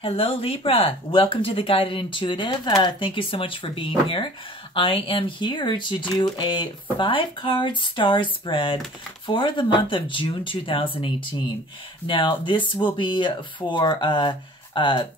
Hello, Libra. Welcome to the Guided Intuitive. Thank you so much for being here. I am here to do a 5-card star spread for the month of June 2018. Now, this will be for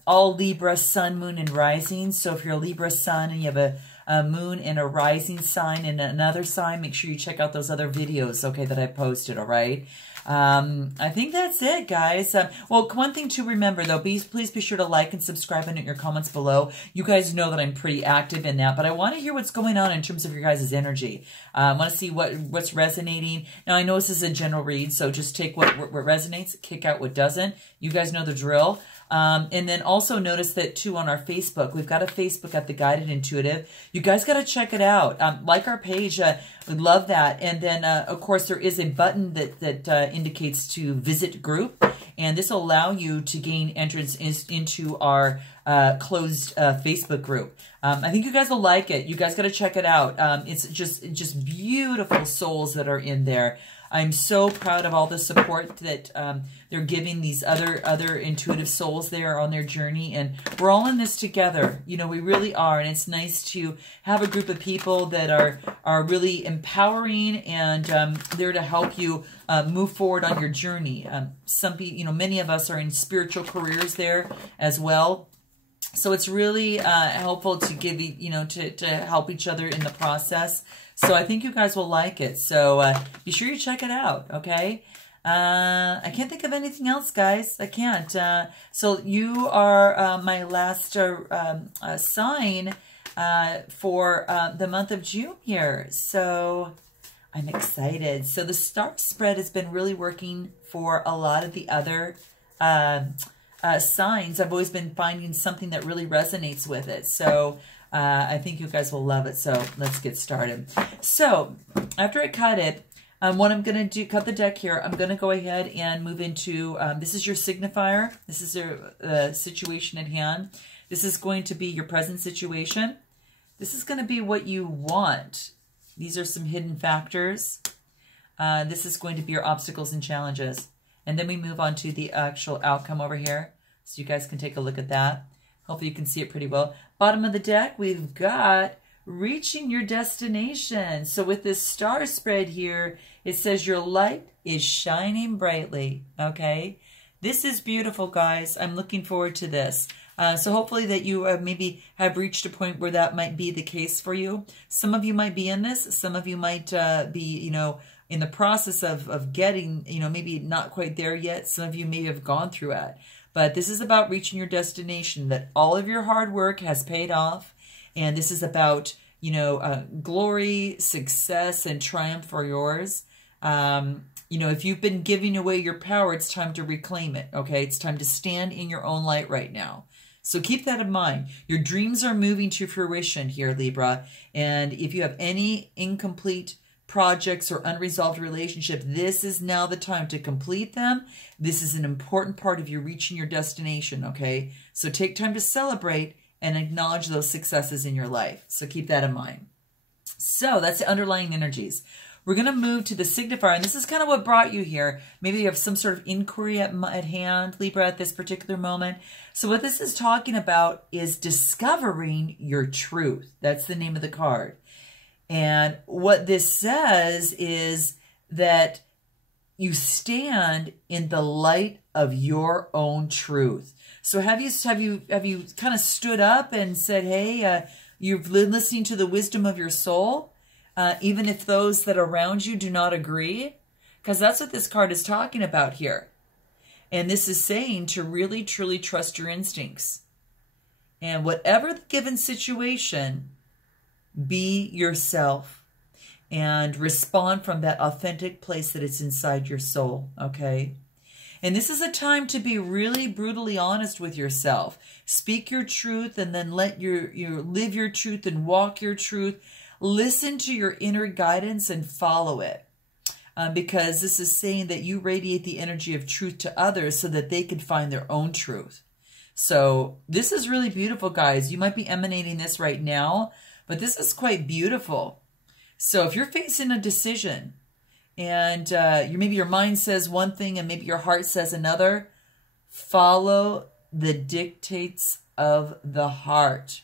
all Libra sun, moon, and rising. So if you're a Libra sun and you have a moon and a rising sign and another sign, make sure you check out those other videos, okay, that I posted, all right? I think that's it, guys. Well, one thing to remember, though, please be sure to like and subscribe and your comments below. You guys know that I'm pretty active in that, but I want to hear what's going on in terms of your guys' energy. I want to see what's resonating. Now, I know this is a general read, so just take what resonates, kick out what doesn't. You guys know the drill. And then also notice that, too, on our Facebook. We've got a Facebook at The Guided Intuitive. You guys got to check it out. Like our page. We love that. And then, of course, there is a button that indicates to visit group. And this will allow you to gain entrance into our closed Facebook group. I think you guys will like it. You guys got to check it out. It's just beautiful souls that are in there. I'm so proud of all the support that they're giving these other intuitive souls there on their journey. And we're all in this together. You know, we really are. And it's nice to have a group of people that are really empowering and there to help you move forward on your journey. Some people, you know, many of us are in spiritual careers there as well. So it's really helpful to give, you know, to help each other in the process. So I think you guys will like it. So be sure you check it out, okay? I can't think of anything else, guys. I can't. So you are my last sign for the month of June here. So I'm excited. So the star spread has been really working for a lot of the other signs. I've always been finding something that really resonates with it. So I think you guys will love it. So let's get started. So after I cut it, what I'm going to do, cut the deck here, I'm going to go ahead and move into, this is your signifier. This is your situation at hand. This is going to be your present situation. This is going to be what you want. These are some hidden factors. This is going to be your obstacles and challenges. And then we move on to the actual outcome over here. So you guys can take a look at that. Hopefully you can see it pretty well. Bottom of the deck, we've got reaching your destination. So with this star spread here, it says your light is shining brightly. Okay. This is beautiful, guys. I'm looking forward to this. So hopefully that you maybe have reached a point where that might be the case for you. Some of you might be in this. Some of you might be, you know, in the process of getting, you know, maybe not quite there yet. Some of you may have gone through it. But this is about reaching your destination, that all of your hard work has paid off. And this is about, you know, glory, success, and triumph for yours. You know, if you've been giving away your power, it's time to reclaim it, okay? It's time to stand in your own light right now. So keep that in mind. Your dreams are moving to fruition here, Libra. And if you have any incomplete projects or unresolved relationship, this is now the time to complete them. This is an important part of you reaching your destination, okay? So take time to celebrate and acknowledge those successes in your life. So keep that in mind. So that's the underlying energies. We're going to move to the signifier, and this is kind of what brought you here. Maybe you have some sort of inquiry at hand, Libra, at this particular moment. So what this is talking about is discovering your truth. That's the name of the card. And what this says is that you stand in the light of your own truth. So have you kind of stood up and said, hey, you've been listening to the wisdom of your soul, even if those that are around you do not agree? Because that's what this card is talking about here. And this is saying to really, truly trust your instincts. And whatever the given situation, be yourself and respond from that authentic place that it's inside your soul, okay? And this is a time to be really brutally honest with yourself. Speak your truth and then let your live your truth and walk your truth. Listen to your inner guidance and follow it. Because this is saying that you radiate the energy of truth to others so that they can find their own truth. So this is really beautiful, guys. You might be emanating this right now, but this is quite beautiful. So if you're facing a decision and maybe your mind says one thing and maybe your heart says another, follow the dictates of the heart,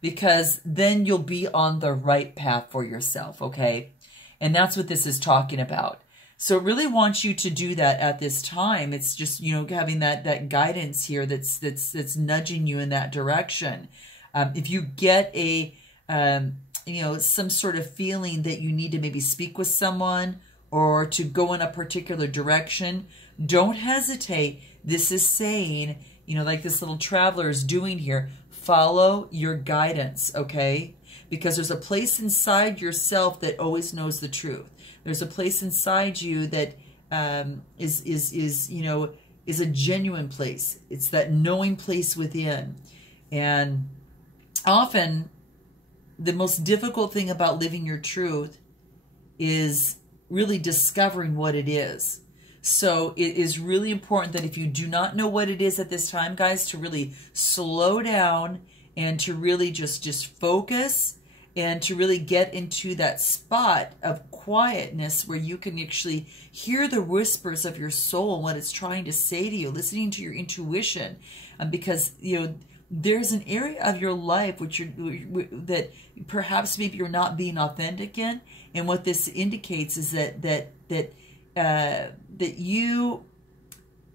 because then you'll be on the right path for yourself, okay? And that's what this is talking about. So it really wants you to do that at this time. It's just, you know, having that guidance here that's nudging you in that direction. If you get a, you know, some sort of feeling that you need to maybe speak with someone or to go in a particular direction, don't hesitate. This is saying, you know, like this little traveler is doing here, follow your guidance, okay? Because there's a place inside yourself that always knows the truth. There's a place inside you that you know, is a genuine place. It's that knowing place within. And often the most difficult thing about living your truth is really discovering what it is. So it is really important that if you do not know what it is at this time, guys, to really slow down and to really just focus and to really get into that spot of quietness where you can actually hear the whispers of your soul and what it's trying to say to you, listening to your intuition. Because, you know, there's an area of your life that perhaps maybe you're not being authentic in. And what this indicates is that you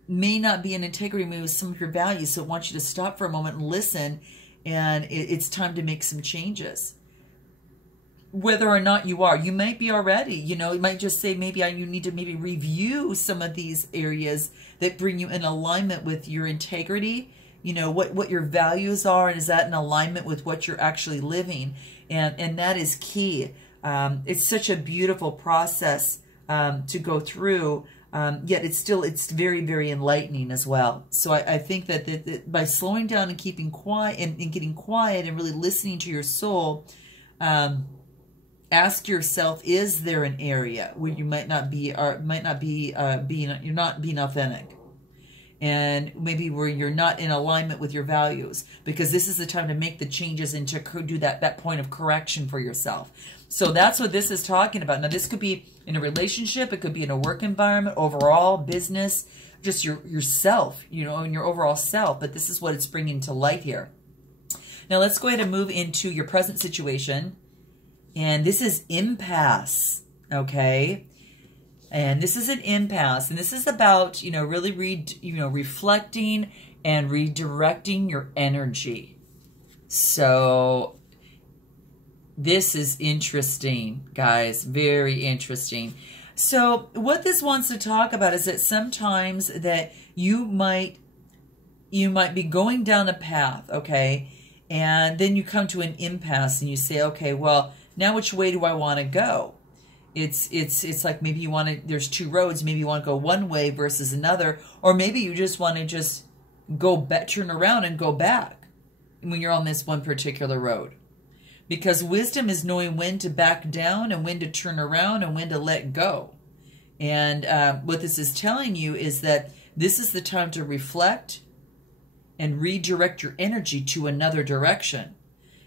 may not be in integrity with some of your values. So it wants you to stop for a moment and listen. And it's time to make some changes. Whether or not you are, you might be already, you know, it might just say maybe you need to maybe review some of these areas that bring you in alignment with your integrity, you know, what your values are, and is that in alignment with what you're actually living? And that is key. It's such a beautiful process to go through, yet it's very, very enlightening as well. So I think that by slowing down and keeping quiet and getting quiet and really listening to your soul, ask yourself, is there an area where you might not be you're not being authentic? And maybe where you're not in alignment with your values, because this is the time to make the changes and to do that point of correction for yourself. So that's what this is talking about. Now, this could be in a relationship. It could be in a work environment, overall, business, just yourself, you know, and your overall self. But this is what it's bringing to light here. Now, let's go ahead and move into your present situation. And this is impasse, okay? And this is an impasse. And this is about, you know, really reflecting and redirecting your energy. So this is interesting, guys. Very interesting. So what this wants to talk about is that sometimes that you might be going down a path, okay? And then you come to an impasse and you say, okay, well, now which way do I want to go? It's like maybe you want to, there's two roads, maybe you want to go one way versus another, or maybe you just want to go back, turn around and go back when you're on this one particular road. Because wisdom is knowing when to back down and when to turn around and when to let go. And what this is telling you is that this is the time to reflect and redirect your energy to another direction.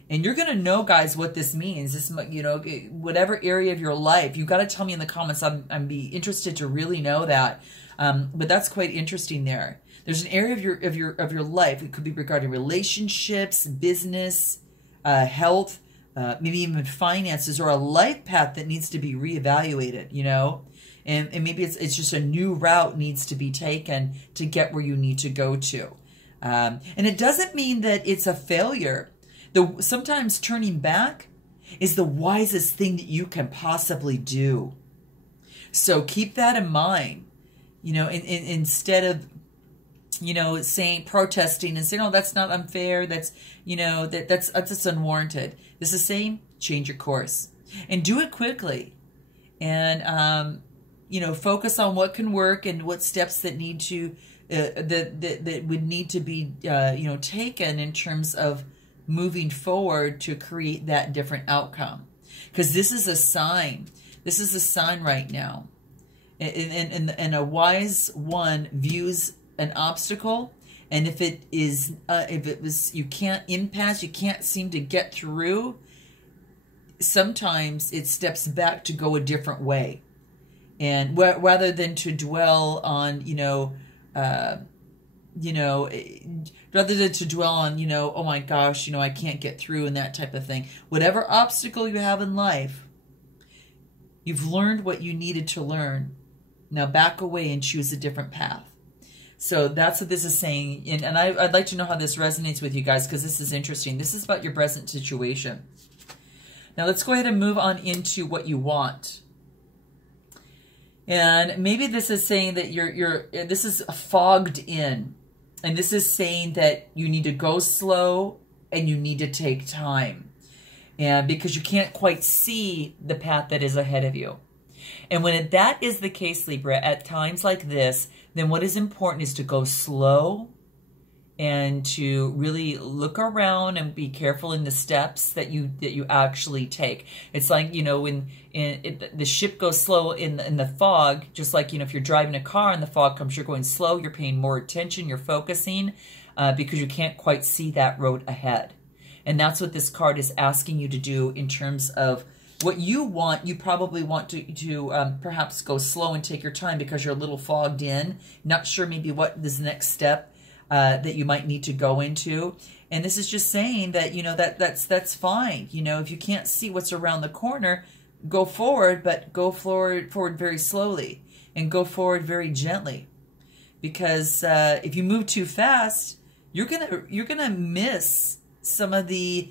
And you're going to know, guys, what this means. This, you know, whatever area of your life, you got to tell me in the comments. I'm be interested to really know that. But that's quite interesting there. There's an area of your life. It could be regarding relationships, business, health, maybe even finances, or a life path that needs to be reevaluated, you know. And maybe it's just a new route needs to be taken to get where you need to go to. And it doesn't mean that it's a failure. Sometimes turning back is the wisest thing that you can possibly do. So keep that in mind, you know, instead of, you know, protesting and saying, oh, that's not unfair. That's, you know, that's unwarranted. This is saying, change your course and do it quickly. And, you know, focus on what can work and what steps that need to, that would need to be, you know, taken in terms of moving forward to create that different outcome. Because this is a sign. This is a sign right now. And a wise one views an obstacle, and if it was you can't impasse, you can't seem to get through, sometimes it steps back to go a different way. And rather than to dwell on, you know, you know, rather than to dwell on, you know, oh my gosh, you know, I can't get through and that type of thing. Whatever obstacle you have in life, you've learned what you needed to learn. Now back away and choose a different path. So that's what this is saying. And I'd like to know how this resonates with you guys, because this is interesting. This is about your present situation. Now let's go ahead and move on into what you want. And maybe this is saying that this is fogged in. And this is saying that you need to go slow and you need to take time. And because you can't quite see the path that is ahead of you. And when that is the case, Libra, at times like this, then what is important is to go slow and to really look around and be careful in the steps that you actually take. It's like, you know, when the ship goes slow in the fog, just like, you know, if you're driving a car and the fog comes, you're going slow, you're paying more attention, you're focusing because you can't quite see that road ahead. And that's what this card is asking you to do in terms of what you want. You probably want to perhaps go slow and take your time because you're a little fogged in, not sure maybe what is the next step that you might need to go into. And this is just saying that, you know, that's fine. You know, if you can't see what's around the corner, go forward, but go forward very slowly and go forward very gently. Because if you move too fast, you're gonna miss some of the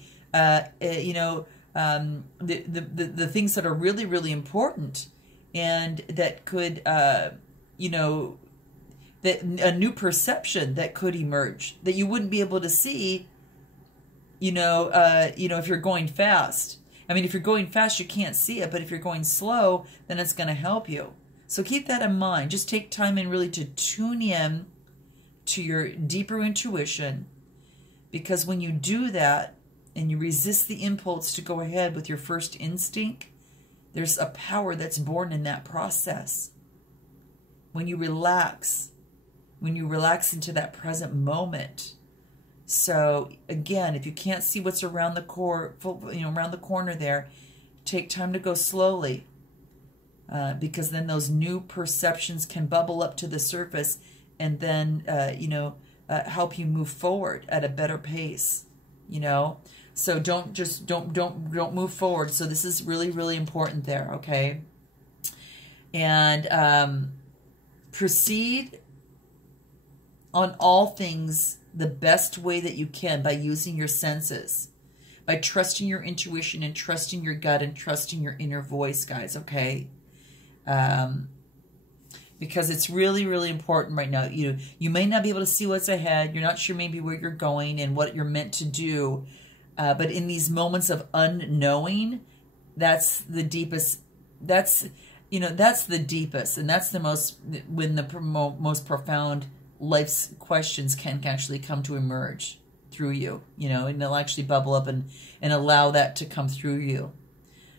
you know, the things that are really, really important, and that could you know, that a new perception that could emerge that you wouldn't be able to see, you know, if you're going fast. I mean, if you're going fast, you can't see it, but if you're going slow, then it's going to help you. So keep that in mind. Just take time and really to tune in to your deeper intuition, because when you do that and you resist the impulse to go ahead with your first instinct, there's a power that's born in that process. When you relax into that present moment. So again, if you can't see what's around the around the corner there, take time to go slowly, because then those new perceptions can bubble up to the surface, and then you know, help you move forward at a better pace. You know, so don't move forward. So this is really, really important there. Okay, and proceed on all things the best way that you can by using your senses, by trusting your intuition and trusting your gut and trusting your inner voice, guys, okay? Because it's really, really important right now. You may not be able to see what's ahead. You're not sure maybe where you're going and what you're meant to do. But in these moments of unknowing, that's the deepest, that's the deepest, and that's the most, when the most profound life's questions can actually come to emerge through you, you know, and they'll actually bubble up and allow that to come through you.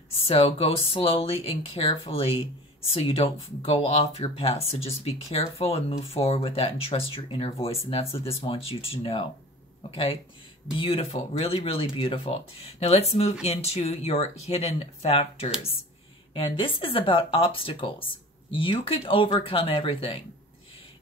So go slowly and carefully so you don't go off your path. So just be careful and move forward with that and trust your inner voice. And that's what this wants you to know. Okay? Beautiful. Really, really beautiful. Now let's move into your hidden factors. And this is about obstacles. You could overcome everything.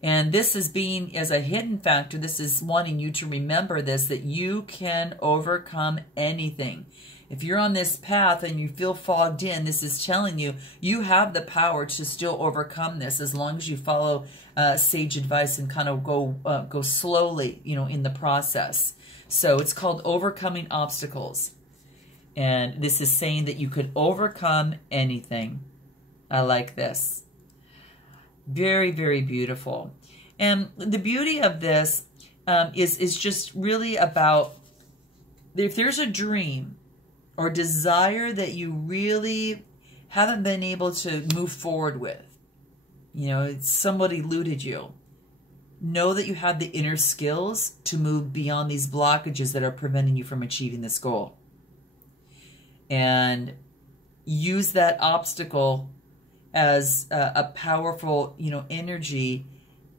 And this is being as a hidden factor. This is wanting you to remember this, that you can overcome anything. If you're on this path and you feel fogged in, this is telling you you have the power to still overcome this, as long as you follow sage advice and kind of go slowly, you know, in the process. So it's called overcoming obstacles. And this is saying that you could overcome anything. I like this. Very, very beautiful. And the beauty of this is just really about, if there's a dream or desire that you really haven't been able to move forward with, you know, somebody eluded you, know that you have the inner skills to move beyond these blockages that are preventing you from achieving this goal. And use that obstacle as a powerful, you know, energy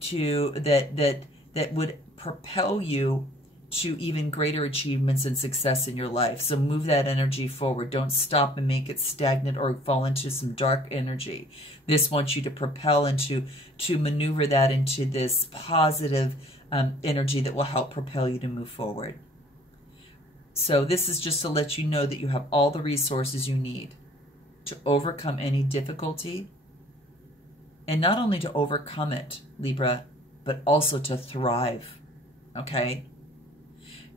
to that would propel you to even greater achievements and success in your life. So move that energy forward. Don't stop and make it stagnant or fall into some dark energy. This wants you to propel into, to maneuver that into this positive energy that will help propel you to move forward. So this is just to let you know that you have all the resources you need to overcome any difficulty. And not only to overcome it, Libra, but also to thrive. Okay?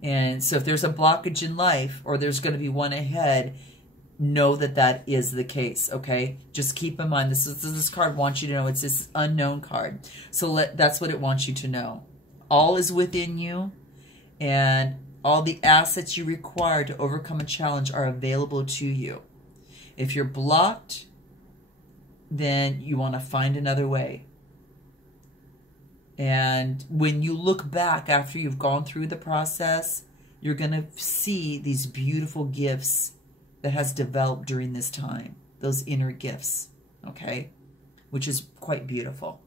And so if there's a blockage in life, or there's going to be one ahead, know that that is the case. Okay? Just keep in mind, this card wants you to know it's this unknown card. So that's what it wants you to know. All is within you, and all the assets you require to overcome a challenge are available to you. If you're blocked, then you want to find another way. And when you look back after you've gone through the process, you're going to see these beautiful gifts that has developed during this time. Those inner gifts, okay? Which is quite beautiful.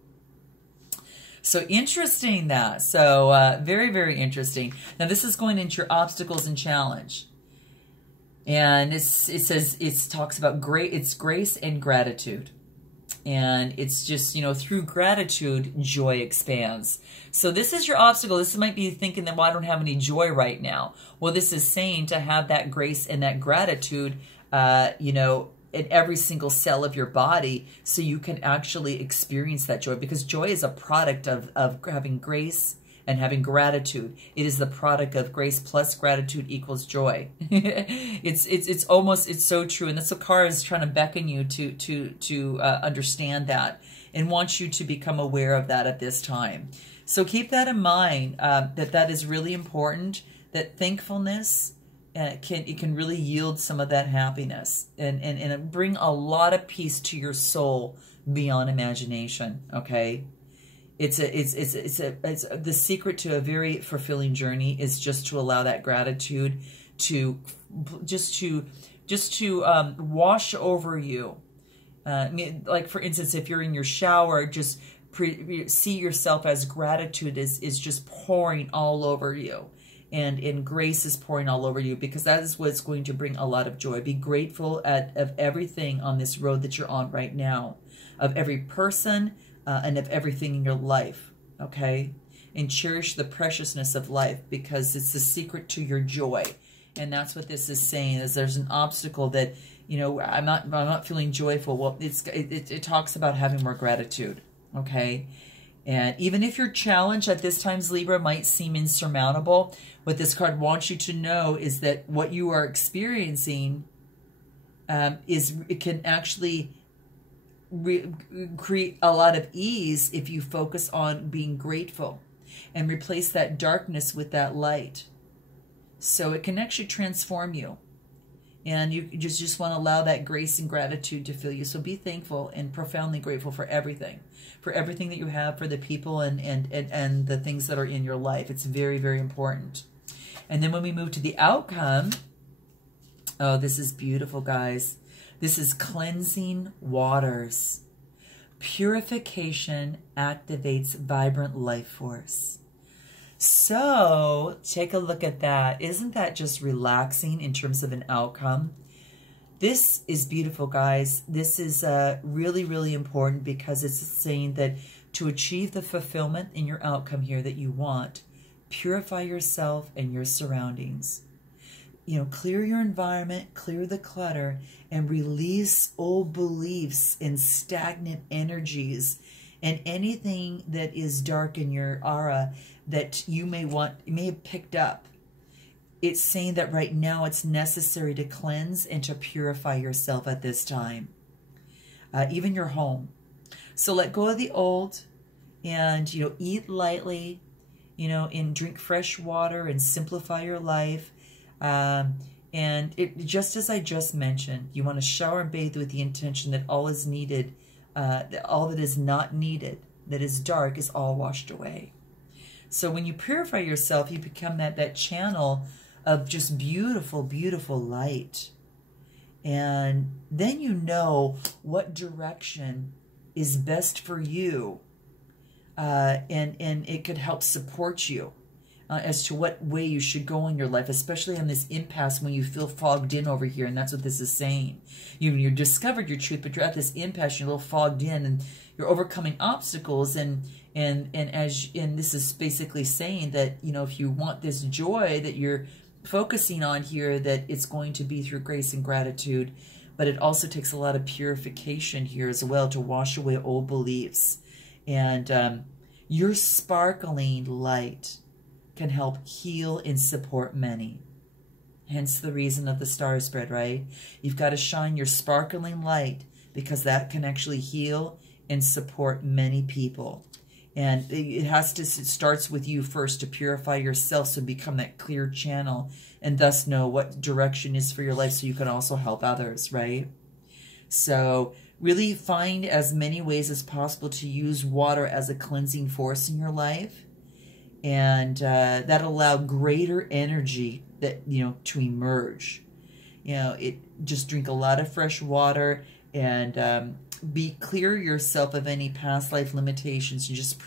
So interesting that. So very, very interesting. Now this is going into your obstacles and challenge. And it talks about it's grace and gratitude. And it's just, you know, through gratitude, joy expands. So this is your obstacle. This might be thinking that, well, I don't have any joy right now. Well, this is saying to have that grace and that gratitude, you know, in every single cell of your body, so you can actually experience that joy, because joy is a product of having grace and having gratitude. It is the product of grace plus gratitude equals joy. It's so true, and that's what Kara is trying to beckon you to understand that, and wants you to become aware of that at this time. So keep that in mind, that is really important. That thankfulness can really yield some of that happiness, and bring a lot of peace to your soul beyond imagination. Okay, it's the secret to a very fulfilling journey is just to allow that gratitude to wash over you. Like for instance, if you're in your shower, just see yourself as gratitude is just pouring all over you. And grace is pouring all over you, because that is what's going to bring a lot of joy. Be grateful of everything on this road that you're on right now, of every person and of everything in your life, okay? And cherish the preciousness of life, because it's the secret to your joy. And that's what this is saying, is there's an obstacle that, you know, I'm not feeling joyful. Well, it talks about having more gratitude, okay? And even if your challenge at this time's Libra might seem insurmountable, what this card wants you to know is that what you are experiencing it can actually create a lot of ease if you focus on being grateful and replace that darkness with that light. So it can actually transform you. And you just want to allow that grace and gratitude to fill you. So be thankful and profoundly grateful for everything that you have, for the people and the things that are in your life. It's very, very important. And then when we move to the outcome, oh, this is beautiful, guys. This is cleansing waters. Purification activates vibrant life force. So take a look at that. Isn't that just relaxing in terms of an outcome? This is beautiful, guys. This is really, really important, because it's saying that to achieve the fulfillment in your outcome here that you want, purify yourself and your surroundings. You know, clear your environment, clear the clutter, and release old beliefs and stagnant energies and anything that is dark in your aura that you may have picked up. It's saying that right now it's necessary to cleanse and to purify yourself at this time. Even your home. So let go of the old, and, you know, eat lightly, you know, and drink fresh water and simplify your life. And just as I just mentioned, you want to shower and bathe with the intention that all is needed, all that is not needed, that is dark, is all washed away. So when you purify yourself, you become that channel of just beautiful, beautiful light. And then you know what direction is best for you. And it could help support you as to what way you should go in your life, especially on this impasse when you feel fogged in over here. And that's what this is saying. You discovered your truth, but you're at this impasse, you're a little fogged in, and you're overcoming obstacles, and And this is basically saying that, you know, if you want this joy that you're focusing on here, that it's going to be through grace and gratitude. But it also takes a lot of purification here as well to wash away old beliefs. And your sparkling light can help heal and support many. Hence the reason of the star spread, right? You've got to shine your sparkling light, because that can actually heal and support many people. And it starts with you first to purify yourself, so become that clear channel and thus know what direction is for your life, so you can also help others, right? So really find as many ways as possible to use water as a cleansing force in your life. And that'll allow greater energy that, you know, to emerge. You know, just drink a lot of fresh water, and be clear yourself of any past life limitations. You just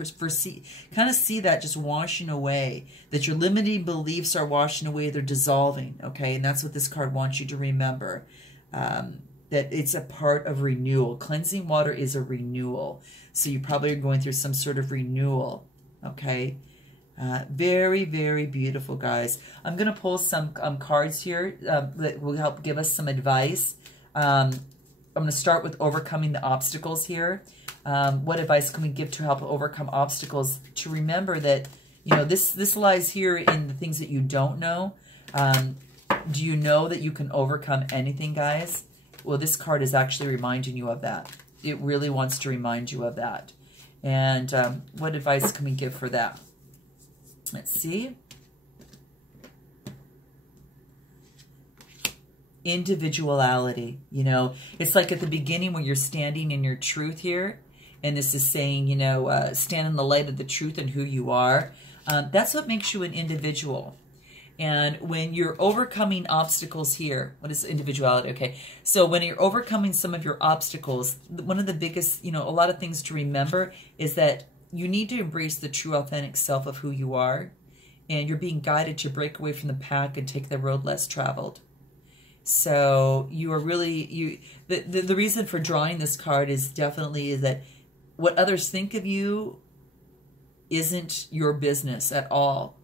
kind of see that just washing away, that your limiting beliefs are washing away, they're dissolving, okay? And that's what this card wants you to remember, that it's a part of renewal. Cleansing water is a renewal. So you probably are going through some sort of renewal, okay? Very, very beautiful, guys. I'm going to pull some cards here that will help give us some advice. I'm going to start with overcoming the obstacles here. What advice can we give to help overcome obstacles? To remember that, you know, this lies here in the things that you don't know. Do you know that you can overcome anything, guys? Well, this card is actually reminding you of that. It really wants to remind you of that. And what advice can we give for that? Let's see. Individuality. You know, it's like at the beginning when you're standing in your truth here, and this is saying, you know, stand in the light of the truth and who you are. That's what makes you an individual. And when you're overcoming obstacles here, what is individuality? Okay, so when you're overcoming some of your obstacles, one of the biggest, you know, a lot of things to remember is that you need to embrace the true authentic self of who you are, and you're being guided to break away from the pack and take the road less traveled. So you are really, the reason for drawing this card is definitely that what others think of you isn't your business at all.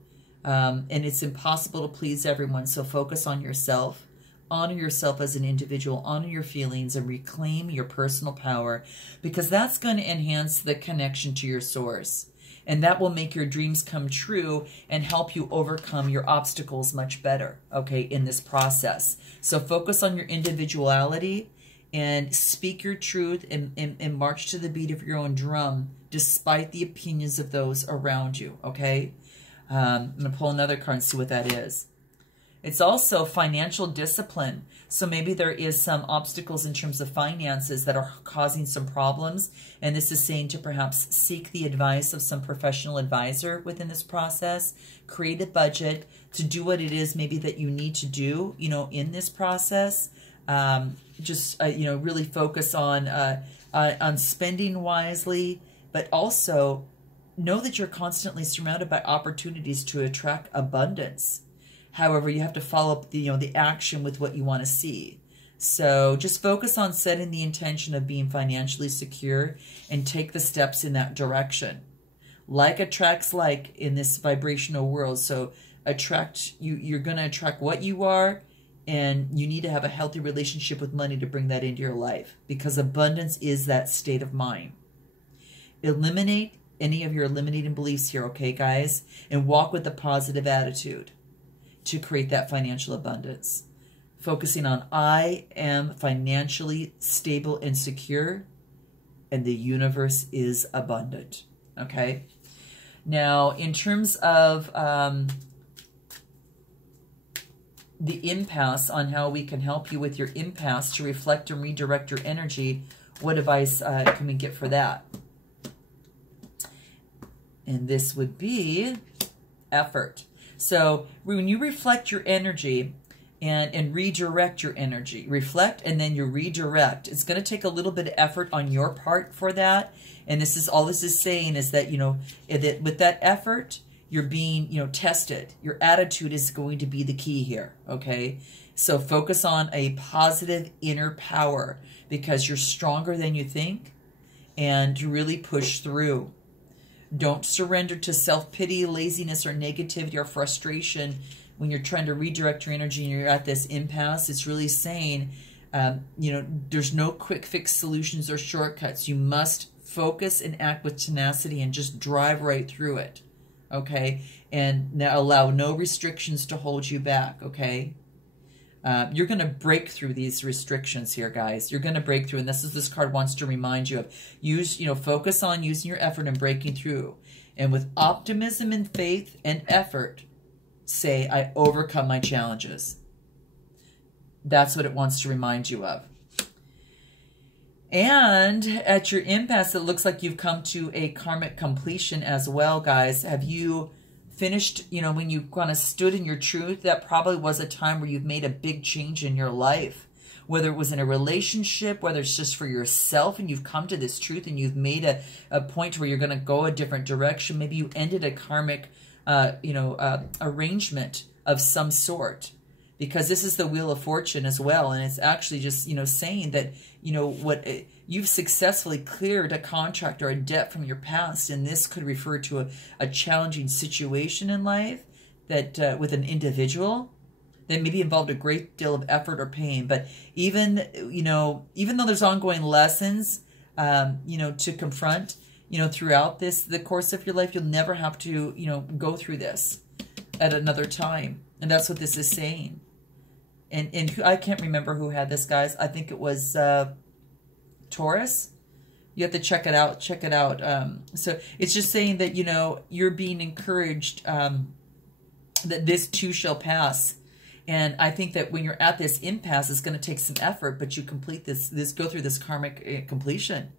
And it's impossible to please everyone. So focus on yourself. Honor yourself as an individual. Honor your feelings and reclaim your personal power, because that's going to enhance the connection to your source. And that will make your dreams come true and help you overcome your obstacles much better, okay, in this process. So focus on your individuality and speak your truth, and march to the beat of your own drum despite the opinions of those around you, okay? I'm going to pull another card and see what that is. It's also financial discipline. So maybe there is some obstacles in terms of finances that are causing some problems. And this is saying to perhaps seek the advice of some professional advisor within this process. Create a budget to do what it is maybe that you need to do, you know, in this process. You know, really focus on spending wisely, but also know that you're constantly surrounded by opportunities to attract abundance. However, you have to follow up the action with what you want to see. So just focus on setting the intention of being financially secure and take the steps in that direction. Like attracts like in this vibrational world. So you're going to attract what you are, and you need to have a healthy relationship with money to bring that into your life, because abundance is that state of mind. Eliminate any of your limiting beliefs here, okay, guys? And walk with a positive attitude to create that financial abundance. Focusing on, I am financially stable and secure, and the universe is abundant. Okay? Now, in terms of the impasse, on how we can help you with your impasse to reflect and redirect your energy, what advice can we get for that? And this would be effort. So when you reflect your energy and redirect your energy, reflect and then you redirect, it's going to take a little bit of effort on your part for that. And this is all this is saying is that, that with that effort, you're being, tested. Your attitude is going to be the key here. Okay. So focus on a positive inner power, because you're stronger than you think, and to really push through. Don't surrender to self-pity, laziness, or negativity or frustration when you're trying to redirect your energy and you're at this impasse. It's really saying, you know, there's no quick fix solutions or shortcuts. You must focus and act with tenacity and just drive right through it, okay? And now allow no restrictions to hold you back, okay? You're going to break through these restrictions here, guys. You're going to break through, and this card wants to remind you of. Focus on using your effort and breaking through. And with optimism and faith and effort, say, I overcome my challenges. That's what it wants to remind you of. And at your impasse, it looks like you've come to a karmic completion as well, guys. Have you finished, you know, when you kind of stood in your truth? That probably was a time where you've made a big change in your life. Whether it was in a relationship, whether it's just for yourself, and you've come to this truth and you've made a point where you're going to go a different direction. Maybe you ended a karmic arrangement of some sort, because this is the Wheel of Fortune as well. And it's actually just, you know, saying that, you know, you've successfully cleared a contract or a debt from your past. And this could refer to a challenging situation in life that with an individual that maybe involved a great deal of effort or pain. But even, you know, even though there's ongoing lessons, you know, to confront, you know, throughout the course of your life, you'll never have to, you know, go through this at another time. And that's what this is saying. And I can't remember who had this, guys. I think it was Taurus. You have to check it out. Check it out. So it's just saying that, you know, you're being encouraged that this too shall pass. And I think that when you're at this impasse, it's going to take some effort, but you complete go through this karmic completion.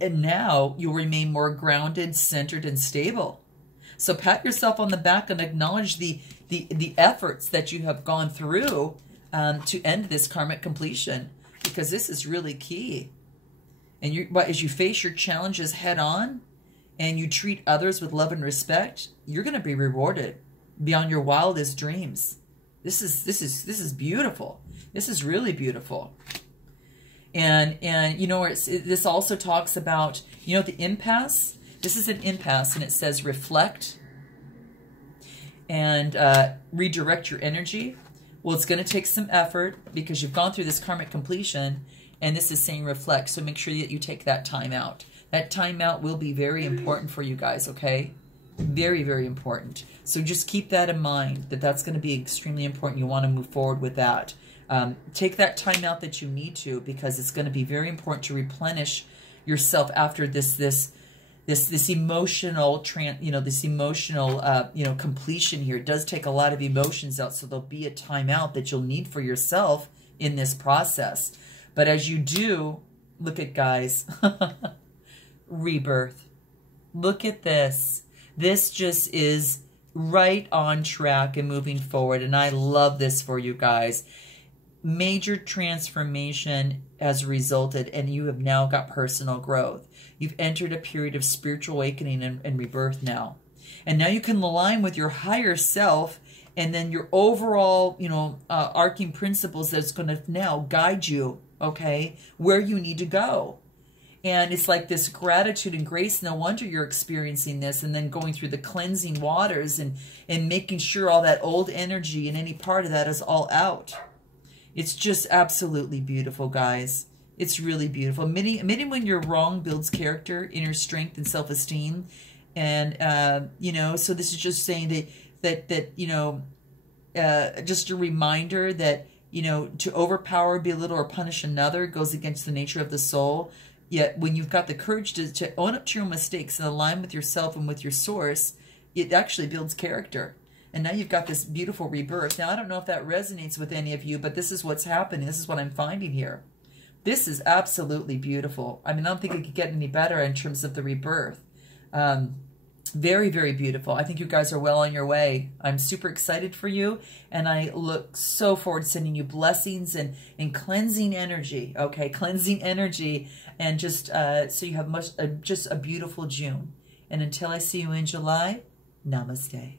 And now you'll remain more grounded, centered, and stable. So pat yourself on the back and acknowledge the efforts that you have gone through to end this karmic completion, because this is really key. And as you face your challenges head on and you treat others with love and respect, you're going to be rewarded beyond your wildest dreams. This is beautiful. This is really beautiful. And you know, this also talks about, you know, the impasse. This is an impasse, and it says reflect and redirect your energy. Well, it's going to take some effort because you've gone through this karmic completion, and this is saying reflect. So make sure that you take that time out. That time out will be very important for you guys, okay? Very, very important. So just keep that in mind, that that's going to be extremely important. You want to move forward with that. Take that time out that you need to, because it's going to be very important to replenish yourself after this emotional completion here. It does take a lot of emotions out, so there'll be a time out that you'll need for yourself in this process. But as you do, look at, guys, rebirth. Look at this. This just is right on track and moving forward, and I love this for you guys. Major transformation has resulted, and you have now got personal growth. You've entered a period of spiritual awakening and rebirth now. And now you can align with your higher self, and then your overall, you know, arcing principles that's going to now guide you, okay, where you need to go. And it's like this gratitude and grace. No wonder you're experiencing this, and then going through the cleansing waters and making sure all that old energy and any part of that is all out. It's just absolutely beautiful, guys. It's really beautiful. Admitting when you're wrong builds character, inner strength, and self-esteem. And, you know, so this is just saying that you know, just a reminder that, you know, to overpower, belittle, or punish another goes against the nature of the soul. Yet when you've got the courage to own up to your mistakes and align with yourself and with your source, it actually builds character. And now you've got this beautiful rebirth. Now, I don't know if that resonates with any of you, but this is what's happening. This is what I'm finding here. This is absolutely beautiful. I mean, I don't think it could get any better in terms of the rebirth. Very, very beautiful. I think you guys are well on your way. I'm super excited for you, and I look so forward to sending you blessings and cleansing energy, okay? Cleansing energy, and just so you have just a beautiful June. And until I see you in July, namaste.